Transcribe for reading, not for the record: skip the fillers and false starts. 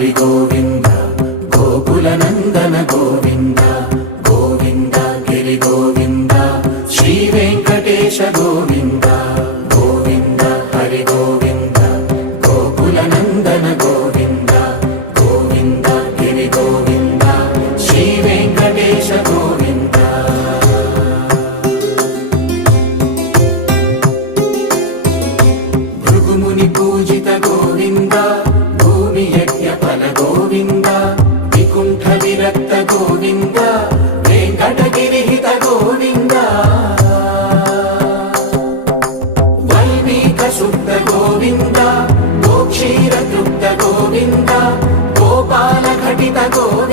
హరి గోవింద గోకుల నందన గోవింద గోవింద గిరి గోవింద శ్రీ వెంకటేశ గోవింద గోవింద హరి గోవింద గోకుల నందన గోవింద గోవింద గిరి గోవింద శ్రీ వెంకటేశ గోవింద భృగుముని పూజిత గోవింద భూమి యజ్ఞ ఫల గోవింద వికుంఠ విరక్త గోవింద వెంకటగిరిహిత గోవింద వల్మీక శుద్ధ గోవింద గోక్షీర తృప్త గోవింద గోపాల ఘటిత గోవింద